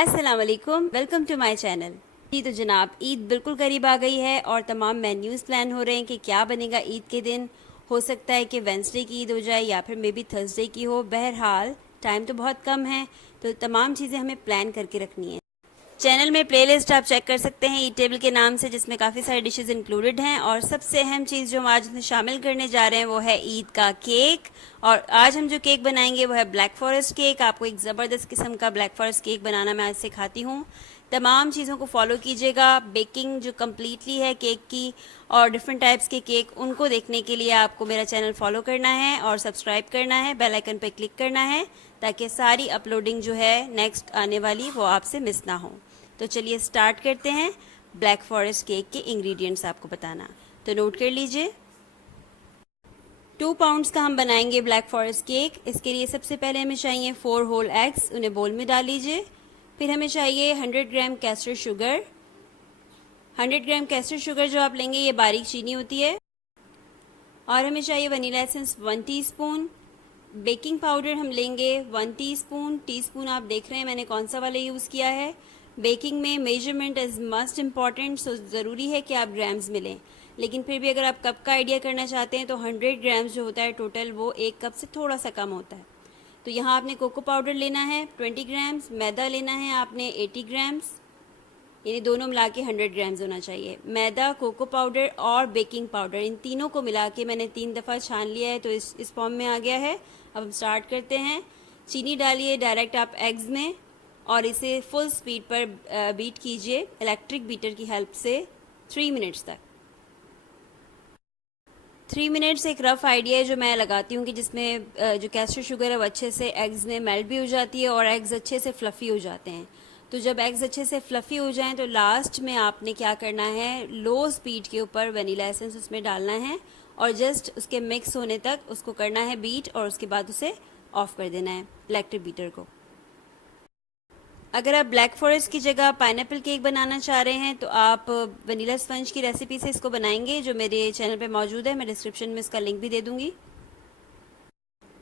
अस्सलाम वालेकुम, welcome to my channel. जी तो जनाब, ईद बिल्कुल करीब आ गई है और तमाम मेन्यूज़ प्लान हो रहे हैं कि क्या बनेगा ईद के दिन। हो सकता है कि वेंसडे की ईद हो जाए या फिर मे बी थर्सडे की हो। बहरहाल टाइम तो बहुत कम है, तो तमाम चीज़ें हमें प्लान करके रखनी है। चैनल में प्लेलिस्ट आप चेक कर सकते हैं ईद टेबल के नाम से, जिसमें काफ़ी सारी डिशेस इंक्लूडेड हैं। और सबसे अहम चीज़ जो हम आज उसमें शामिल करने जा रहे हैं वो है ईद का केक। और आज हम जो केक बनाएंगे वो है ब्लैक फॉरेस्ट केक। आपको एक ज़बरदस्त किस्म का ब्लैक फॉरेस्ट केक बनाना मैं आज सिखाती हूँ। तमाम चीज़ों को फॉलो कीजिएगा। बेकिंग जो कम्प्लीटली है केक की और डिफरेंट टाइप्स के केक, उनको देखने के लिए आपको मेरा चैनल फॉलो करना है और सब्सक्राइब करना है, बेल आइकन पर क्लिक करना है, ताकि सारी अपलोडिंग जो है नेक्स्ट आने वाली वो आपसे मिस ना हो। तो चलिए स्टार्ट करते हैं ब्लैक फॉरेस्ट केक के इंग्रेडिएंट्स आपको बताना। तो नोट कर लीजिए, 2 पाउंड्स का हम बनाएंगे ब्लैक फॉरेस्ट केक। इसके लिए सबसे पहले हमें चाहिए 4 होल एग्स, उन्हें बोल में डाल लीजिए। फिर हमें चाहिए 100 ग्राम कैस्टर शुगर। 100 ग्राम कैस्टर शुगर जो आप लेंगे ये बारीक चीनी होती है। और हमें चाहिए vanilla essence 1 teaspoon. Baking powder हम लेंगे 1 टीस्पून। टीस्पून आप देख रहे हैं मैंने कौन सा वाला यूज़ किया है। बेकिंग में मेजरमेंट इज़ मस्ट इम्पॉर्टेंट, सो ज़रूरी है कि आप ग्राम्स मिलें, लेकिन फिर भी अगर आप कप का आइडिया करना चाहते हैं तो 100 ग्राम्स जो होता है टोटल, वो एक कप से थोड़ा सा कम होता है। तो यहाँ आपने कोको पाउडर लेना है 20 ग्राम्स, मैदा लेना है आपने 80 ग्राम्स, यानी दोनों मिला के 100 ग्राम्स होना चाहिए। मैदा, कोको पाउडर और बेकिंग पाउडर, इन तीनों को मिला के मैंने 3 दफ़ा छान लिया है, तो इस फॉर्म में आ गया है। अब हम स्टार्ट करते हैं। चीनी डालिए डायरेक्ट आप एग्स में और इसे फुल स्पीड पर बीट कीजिए इलेक्ट्रिक बीटर की हेल्प से 3 मिनट्स तक। 3 मिनट्स एक रफ़ आइडिया है जो मैं लगाती हूँ कि जिसमें जो कैस्टर शुगर है वो अच्छे से एग्स में मेल्ट भी हो जाती है और एग्स अच्छे से फ्लफ़ी हो जाते हैं। तो जब एग्स अच्छे से फ्लफ़ी हो जाएं तो लास्ट में आपने क्या करना है, लो स्पीड के ऊपर वनीला एसेंस उसमें डालना है और जस्ट उसके मिक्स होने तक उसको करना है बीट, और उसके बाद उसे ऑफ़ कर देना है इलेक्ट्रिक बीटर को। अगर आप ब्लैक फॉरेस्ट की जगह पाइनएप्पल केक बनाना चाह रहे हैं तो आप वनीला स्पंज की रेसिपी से इसको बनाएंगे, जो मेरे चैनल पे मौजूद है। मैं डिस्क्रिप्शन में इसका लिंक भी दे दूंगी।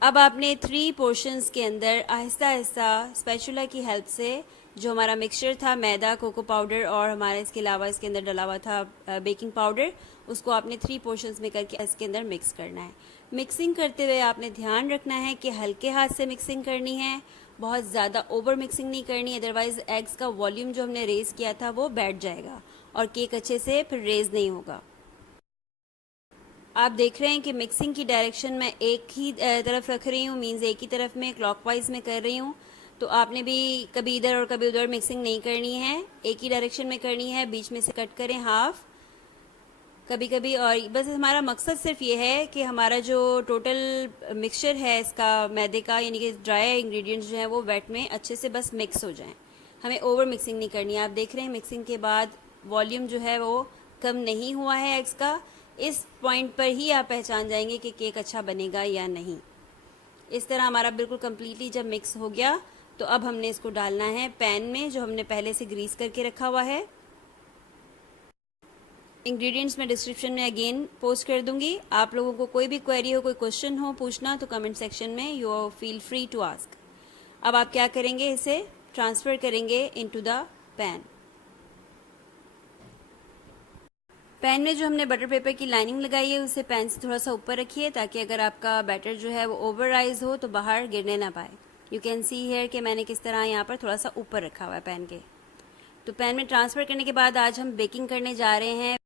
अब आपने 3 पोर्शंस के अंदर आहिस्ता आहिस्ता स्पैचुला की हेल्प से जो हमारा मिक्सचर था, मैदा, कोको पाउडर और हमारे इसके अलावा इसके अंदर डला हुआ था बेकिंग पाउडर, उसको आपने 3 पोर्शंस में करके इसके अंदर मिक्स करना है। मिक्सिंग करते हुए आपने ध्यान रखना है कि हल्के हाथ से मिक्सिंग करनी है, बहुत ज़्यादा ओवर मिक्सिंग नहीं करनी, अदरवाइज़ एग्स का वॉल्यूम जो हमने रेज़ किया था वो बैठ जाएगा और केक अच्छे से फिर रेज़ नहीं होगा। आप देख रहे हैं कि मिक्सिंग की डायरेक्शन मैं एक ही तरफ रख रही हूँ, मीन्स एक ही तरफ में क्लॉकवाइज में कर रही हूँ। तो आपने भी कभी इधर और कभी उधर मिक्सिंग नहीं करनी है, एक ही डायरेक्शन में करनी है। बीच में से कट करें हाफ कभी कभी, और बस हमारा मकसद सिर्फ ये है कि हमारा जो टोटल मिक्सचर है इसका मैदे का, यानी कि ड्राई इंग्रेडिएंट्स जो हैं वो वेट में अच्छे से बस मिक्स हो जाएं। हमें ओवर मिक्सिंग नहीं करनी है। आप देख रहे हैं मिक्सिंग के बाद वॉल्यूम जो है वो कम नहीं हुआ है एग्स का। इस पॉइंट पर ही आप पहचान जाएंगे कि केक अच्छा बनेगा या नहीं। इस तरह हमारा बिल्कुल कम्प्लीटली जब मिक्स हो गया तो अब हमने इसको डालना है पैन में जो हमने पहले से ग्रीस करके रखा हुआ है। इंग्रेडिएंट्स मैं डिस्क्रिप्शन में अगेन पोस्ट कर दूंगी। आप लोगों को कोई भी क्वेरी हो, कोई क्वेश्चन हो पूछना, तो कमेंट सेक्शन में you feel free to ask. अब आप क्या करेंगे, इसे ट्रांसफ़र करेंगे इनटू द पैन। पैन में जो हमने बटर पेपर की लाइनिंग लगाई है उसे पैन से थोड़ा सा ऊपर रखिए, ताकि अगर आपका बैटर जो है वो ओवर राइज हो तो बाहर गिरने ना पाए। यू कैन सी हेयर कि मैंने किस तरह यहाँ पर थोड़ा सा ऊपर रखा हुआ है पैन के। तो पैन में ट्रांसफ़र करने के बाद आज हम बेकिंग करने जा रहे हैं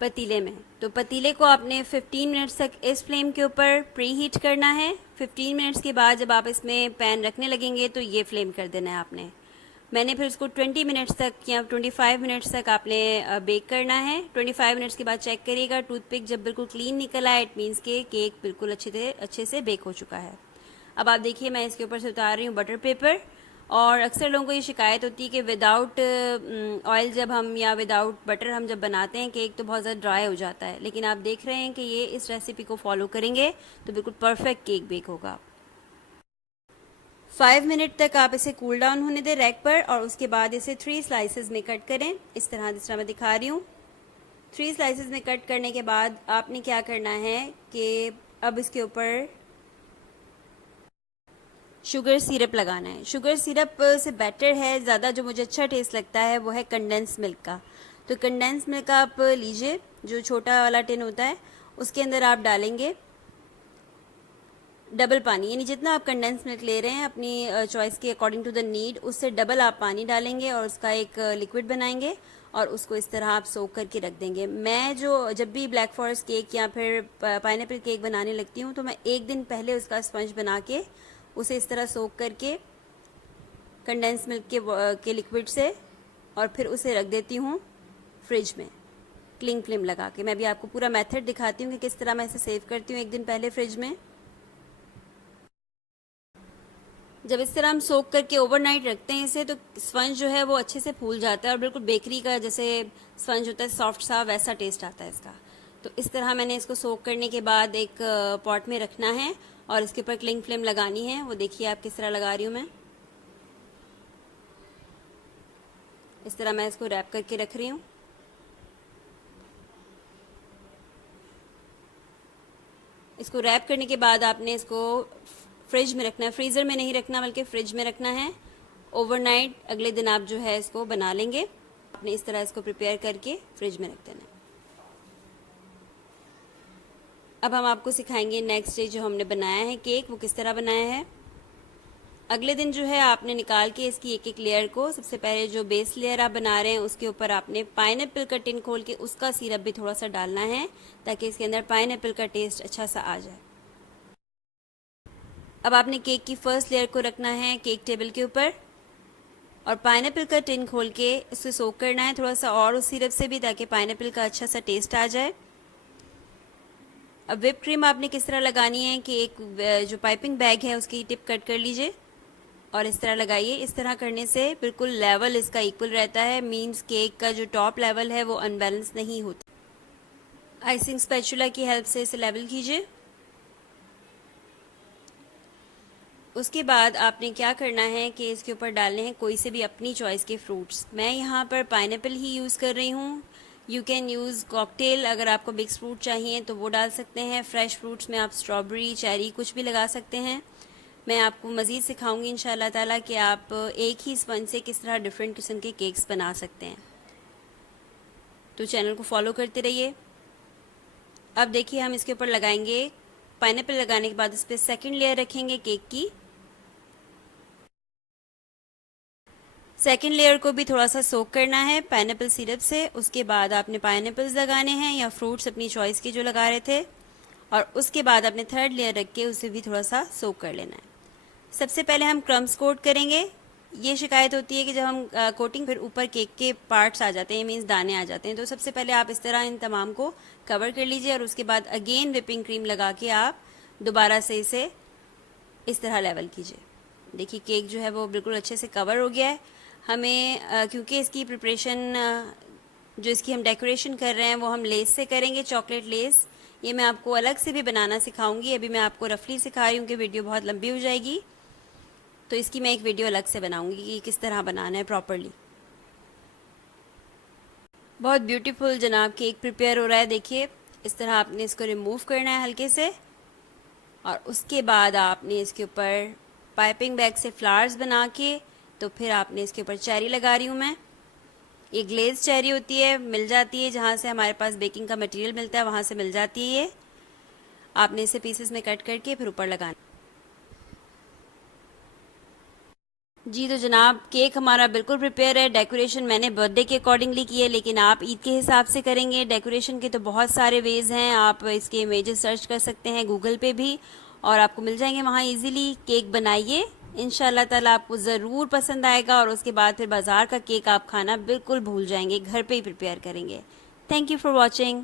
पतीले में। तो पतीले को आपने 15 मिनट्स तक इस फ्लेम के ऊपर प्री हीट करना है। 15 मिनट्स के बाद जब आप इसमें पैन रखने लगेंगे तो ये फ्लेम कर देना है आपने। मैंने फिर उसको 20 मिनट्स तक या 25 मिनट्स तक आपने बेक करना है। 25 मिनट्स के बाद चेक करिएगा, टूथपिक जब बिल्कुल क्लीन निकल आए, इट मीन्स के केक बिल्कुल अच्छे से बेक हो चुका है। अब आप देखिए मैं इसके ऊपर से उतार रही हूँ बटर पेपर। और अक्सर लोगों को ये शिकायत होती है कि विदाउट ऑयल जब हम या विदाउट बटर हम जब बनाते हैं केक तो बहुत ज़्यादा ड्राई हो जाता है, लेकिन आप देख रहे हैं कि ये इस रेसिपी को फॉलो करेंगे तो बिल्कुल परफेक्ट केक बेक होगा। 5 मिनट तक आप इसे कूल डाउन होने दें रैक पर, और उसके बाद इसे 3 स्लाइसेस में कट करें, इस तरह जिस तरह मैं दिखा रही हूँ। 3 स्लाइसेस में कट करने के बाद आपने क्या करना है कि अब इसके ऊपर शुगर सिरप लगाना है। शुगर सिरप से बेटर है, ज़्यादा जो मुझे अच्छा टेस्ट लगता है वो है कंडेंस मिल्क का। तो कंडेंस मिल्क आप लीजिए, जो छोटा वाला टिन होता है उसके अंदर आप डालेंगे डबल पानी, यानी जितना आप कंडेंस मिल्क ले रहे हैं अपनी चॉइस के अकॉर्डिंग टू द नीड, उससे डबल आप पानी डालेंगे और उसका एक लिक्विड बनाएंगे और उसको इस तरह आप सोक करके रख देंगे। मैं जब भी ब्लैक फॉरेस्ट केक या फिर पाइनएप्पल केक बनाने लगती हूँ तो मैं एक दिन पहले उसका स्पंज बना के उसे इस तरह सोक करके कंडेंस मिल्क के लिक्विड से और फिर उसे रख देती हूँ फ्रिज में क्लिंग फिल्म लगा के। मैं भी आपको पूरा मेथड दिखाती हूँ कि किस तरह मैं इसे सेव करती हूँ एक दिन पहले फ्रिज में। जब इस तरह हम सोक करके ओवरनाइट रखते हैं इसे, तो स्पंज जो है वो अच्छे से फूल जाता है और बिल्कुल बेकरी का जैसे स्पंज होता है सॉफ्ट सा, वैसा टेस्ट आता है इसका। तो इस तरह मैंने इसको सोक करने के बाद एक पॉट में रखना है और इसके ऊपर क्लिंग फ्लेम लगानी है। वो देखिए आप किस तरह लगा रही हूँ मैं, इस तरह मैं इसको रैप करके रख रही हूँ। इसको रैप करने के बाद आपने इसको फ्रिज में रखना है, फ्रीज़र में नहीं रखना बल्कि फ्रिज में रखना है। ओवरनाइट अगले दिन आप जो है इसको बना लेंगे। आपने इस तरह इसको प्रिपेयर करके फ्रिज में रख देना है। अब हम आपको सिखाएंगे नेक्स्ट डे जो हमने बनाया है केक, वो किस तरह बनाया है। अगले दिन जो है आपने निकाल के इसकी एक एक लेयर को, सबसे पहले जो बेस लेयर आप बना रहे हैं उसके ऊपर आपने पाइनएप्पल का टिन खोल के उसका सिरप भी थोड़ा सा डालना है ताकि इसके अंदर पाइनएप्पल का टेस्ट अच्छा सा आ जाए। अब आपने केक की फर्स्ट लेयर को रखना है केक टेबल के ऊपर और पाइनएप्पल का टिन खोल के इसे सोक करना है थोड़ा सा और उस सिरप से भी, ताकि पाइनएप्पल का अच्छा सा टेस्ट आ जाए। अब व्हिप क्रीम आपने किस तरह लगानी है कि एक जो पाइपिंग बैग है उसकी टिप कट कर लीजिए और इस तरह लगाइए। इस तरह करने से बिल्कुल लेवल इसका इक्वल रहता है, मींस केक का जो टॉप लेवल है वो अनबैलेंस नहीं होता। आइसिंग स्पैचुला की हेल्प से इसे लेवल कीजिए। उसके बाद आपने क्या करना है कि इसके ऊपर डालने हैं कोई से भी अपनी चॉइस के फ्रूट्स। मैं यहाँ पर पाइनएप्पल ही यूज़ कर रही हूँ। यू कैन यूज़ कॉकटेल, अगर आपको मिक्स फ्रूट चाहिए तो वो डाल सकते हैं। फ्रेश फ्रूट्स में आप स्ट्रॉबेरी, चेरी कुछ भी लगा सकते हैं। मैं आपको मज़ीद सिखाऊंगी इंशाल्लाह ताला कि आप एक ही स्पंज से किस तरह डिफरेंट किस्म के केक्स बना सकते हैं। तो चैनल को फॉलो करते रहिए। अब देखिए हम इसके ऊपर लगाएंगे पाइनएप्पल, लगाने के बाद इस पर सेकेंड लेयर रखेंगे केक की। सेकेंड लेयर को भी थोड़ा सा सोक करना है पाइनएप्पल सिरप से। उसके बाद आपने पाइनएप्पल्स लगाने हैं या फ्रूट्स अपनी चॉइस के जो लगा रहे थे, और उसके बाद आपने थर्ड लेयर रख के उसे भी थोड़ा सा सोक कर लेना है। सबसे पहले हम क्रम्स कोट करेंगे। ये शिकायत होती है कि जब हम कोटिंग फिर ऊपर केक के पार्ट्स आ जाते हैं, मीन्स दाने आ जाते हैं। तो सबसे पहले आप इस तरह इन तमाम को कवर कर लीजिए और उसके बाद अगेन व्हिपिंग क्रीम लगा के आप दोबारा से इसे इस तरह लेवल कीजिए। देखिए केक जो है वो बिल्कुल अच्छे से कवर हो गया है। हमें क्योंकि इसकी प्रिपरेशन जो इसकी हम डेकोरेशन कर रहे हैं वो हम लेस से करेंगे, चॉकलेट लेस। ये मैं आपको अलग से भी बनाना सिखाऊंगी, अभी मैं आपको रफली सिखा रही हूँ कि वीडियो बहुत लंबी हो जाएगी, तो इसकी मैं एक वीडियो अलग से बनाऊंगी कि किस तरह बनाना है प्रॉपरली। बहुत ब्यूटीफुल जनाब केक प्रिपेयर हो रहा है। देखिए इस तरह आपने इसको रिमूव करना है हल्के से और उसके बाद आपने इसके ऊपर पाइपिंग बैग से फ्लावर्स बना के, तो फिर आपने इसके ऊपर चेरी लगा रही हूँ मैं। ये ग्लेज चेरी होती है, मिल जाती है जहाँ से हमारे पास बेकिंग का मटेरियल मिलता है वहाँ से मिल जाती है ये। आपने इसे पीसेस में कट करके फिर ऊपर लगाना। जी तो जनाब केक हमारा बिल्कुल प्रिपेयर है। डेकोरेशन मैंने बर्थडे के अकॉर्डिंगली की है, लेकिन आप ईद के हिसाब से करेंगे। डेकोरेशन के तो बहुत सारे वेज हैं, आप इसके इमेजेस सर्च कर सकते हैं गूगल पे भी और आपको मिल जाएंगे वहाँ इजीली। केक बनाइए, इंशाल्लाह ताला आपको ज़रूर पसंद आएगा और उसके बाद फिर बाज़ार का केक आप खाना बिल्कुल भूल जाएंगे, घर पे ही प्रिपेयर करेंगे। Thank you for watching.